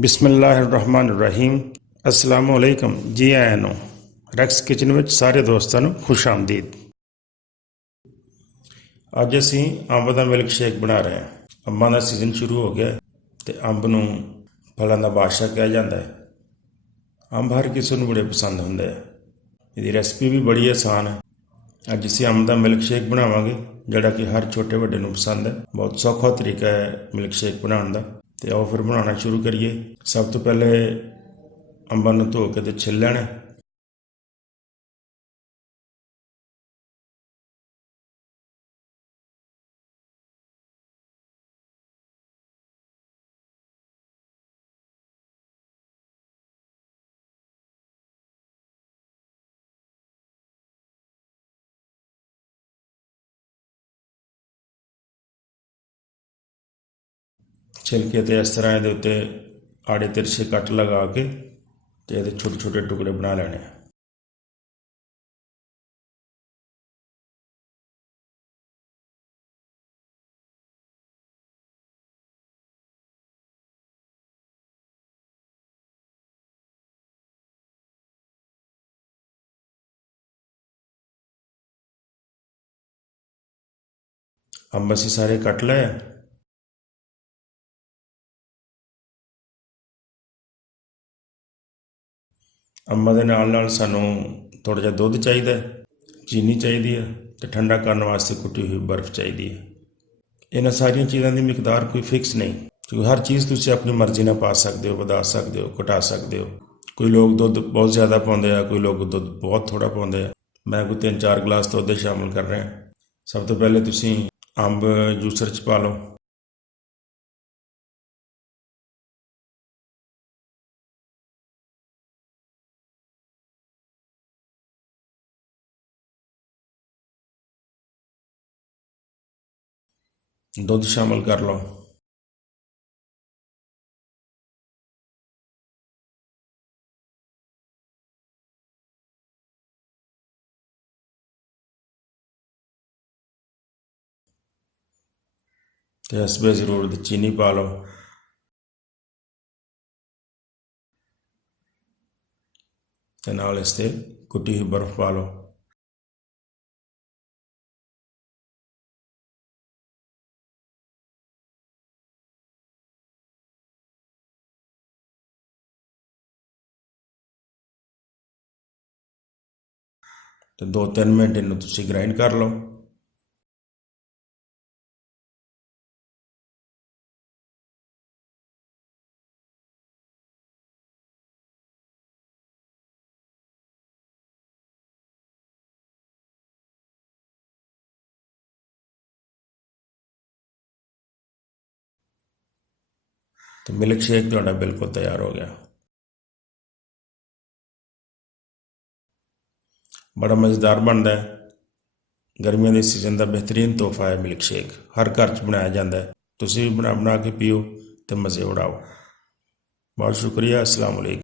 ਬਿਸਮਿਲ੍ਲਾਹਿਰਰਹਿਮਾਨਿਰਰਹੀਮ। अस्सलामु अलैकुम जी आया ਨੂੰ ਰੈਕਸ ਕਿਚਨ ਵਿੱਚ ਸਾਰੇ ਦੋਸਤਾਂ ਨੂੰ ਖੁਸ਼ ਆਮਦੀਦ। ਅੱਜ ਅਸੀਂ ਅੰਬ ਦਾ ਮਿਲਕ ਸ਼ੇਕ ਬਣਾ ਰਹੇ ਹਾਂ। ਅੰਬਾਂ ਦਾ ਸੀਜ਼ਨ ਸ਼ੁਰੂ ਹੋ ਗਿਆ ਤੇ ਅੰਬ ਨੂੰ ਫਲਾਂ ਦਾ ਬਾਦਸ਼ਾਹ ਕਿਹਾ ਜਾਂਦਾ ਹੈ। ਅੰਬ ਹਰ ਕਿਸੇ ਨੂੰ ਬੜੇ ਪਸੰਦ ਹੁੰਦੇ ਆ। ਇਹਦੀ ਰੈਸਪੀ ਵੀ ਬੜੀ ਆਸਾਨ ਹੈ। ਅੱਜ ਅਸੀਂ ਅੰਬ ਦਾ ਮਿਲਕ ਸ਼ੇਕ ਬਣਾਵਾਂਗੇ ਜਿਹੜਾ ਕਿ ਹਰ ਛੋਟੇ ਵੱਡੇ ਨੂੰ ਪਸੰਦ ਹੈ। ਬਹੁਤ ਸੌਖਾ ਤਰੀਕਾ ਹੈ ਮਿਲਕ ਸ਼ੇਕ ਬਣਾਉਣ ਦਾ। ਤੇ ਆਓ ਫਿਰ ਬਣਾਉਣਾ ਸ਼ੁਰੂ ਕਰੀਏ। ਸਭ ਤੋਂ ਪਹਿਲੇ ਅੰਬਾਂ ਨੂੰ ਧੋ ਕੇ ਤੇ ਛਿੱਲ ਲੈਣਾ। ਛਿਲਕੇ ਤੇ ਇਸ ਤਰ੍ਹਾਂ ਇਹਦੇ ਉੱਤੇ ਆੜੇ ਤਿਰਛੇ ਕੱਟ ਲਗਾ ਕੇ ਤੇ ਇਹਦੇ ਛੋਟੇ ਛੋਟੇ ਟੁਕੜੇ ਬਣਾ ਲੈਣੇ ਆ। ਅੰਬ ਅਸੀਂ ਸਾਰੇ ਕੱਟ ਲਏ। ਅੰਬਾਂ ਦੇ ਨਾਲ ਨਾਲ ਸਾਨੂੰ ਥੋੜ੍ਹਾ ਜਿਹਾ ਦੁੱਧ ਚਾਹੀਦਾ, ਚੀਨੀ ਚਾਹੀਦੀ ਹੈ ਤੇ ਠੰਡਾ ਕਰਨ ਵਾਸਤੇ ਕੁੱਟੀ ਹੋਈ ਬਰਫ਼ ਚਾਹੀਦੀ ਹੈ। ਇਹਨਾਂ ਸਾਰੀਆਂ ਚੀਜ਼ਾਂ ਦੀ ਮਿਕਦਾਰ ਕੋਈ ਫਿਕਸ ਨਹੀਂ, ਕਿਉਂਕਿ ਹਰ ਚੀਜ਼ ਤੁਸੀਂ ਆਪਣੀ ਮਰਜ਼ੀ ਨਾਲ ਪਾ ਸਕਦੇ ਹੋ, ਵਧਾ ਸਕਦੇ ਹੋ, ਘਟਾ ਸਕਦੇ ਹੋ। ਕੋਈ ਲੋਕ ਦੁੱਧ ਬਹੁਤ ਜ਼ਿਆਦਾ ਪਾਉਂਦੇ ਆ, ਕੋਈ ਲੋਕ ਦੁੱਧ ਬਹੁਤ ਥੋੜ੍ਹਾ ਪਾਉਂਦੇ ਆ। ਮੈਂ ਕੋਈ 3-4 ਗਲਾਸ ਦੁੱਧ ਸ਼ਾਮਿਲ ਕਰ ਰਿਹਾ। ਸਭ ਤੋਂ ਪਹਿਲੇ ਤੁਸੀਂ ਅੰਬ ਜੂਸਰ 'ਚ ਪਾ ਲਓ। ਦੁੱਧ ਸ਼ਾਮਿਲ ਕਰ ਲਓ। ਤੇ ਹਸਬੇ ਜ਼ਰੂਰਤ ਚੀਨੀ ਪਾ ਲਓ। ਤੇ ਨਾਲ ਇਸ 'ਤੇ ਕੁੱਟੀ ਹੋਈ ਬਰਫ਼ ਪਾ ਲਓ। ਤੇ 2-3 ਮਿੰਟ ਇਹਨੂੰ ਤੁਸੀਂ ਗ੍ਰਾਈਂਡ ਕਰ ਲਓ। ਤੇ ਮਿਲਕ ਸ਼ੇਕ ਤੁਹਾਡਾ ਬਿਲਕੁਲ ਤਿਆਰ ਹੋ ਗਿਆ। ਬੜਾ ਮਜ਼ੇਦਾਰ ਬਣਦਾ ਹੈ। ਗਰਮੀਆਂ ਦੇ ਸੀਜ਼ਨ ਦਾ ਬਿਹਤਰੀਨ ਤੋਹਫਾ ਹੈ ਮਿਲਕ ਸ਼ੇਕ। ਹਰ ਘਰ 'ਚ ਬਣਾਇਆ ਜਾਂਦਾ ਹੈ। ਤੁਸੀਂ ਵੀ ਬਣਾ ਕੇ ਪੀਓ ਤੇ ਮਜ਼ੇ ਉਡਾਓ। ਬਹੁਤ ਸ਼ੁਕਰੀਆ। अस्सलाम वालेकुम।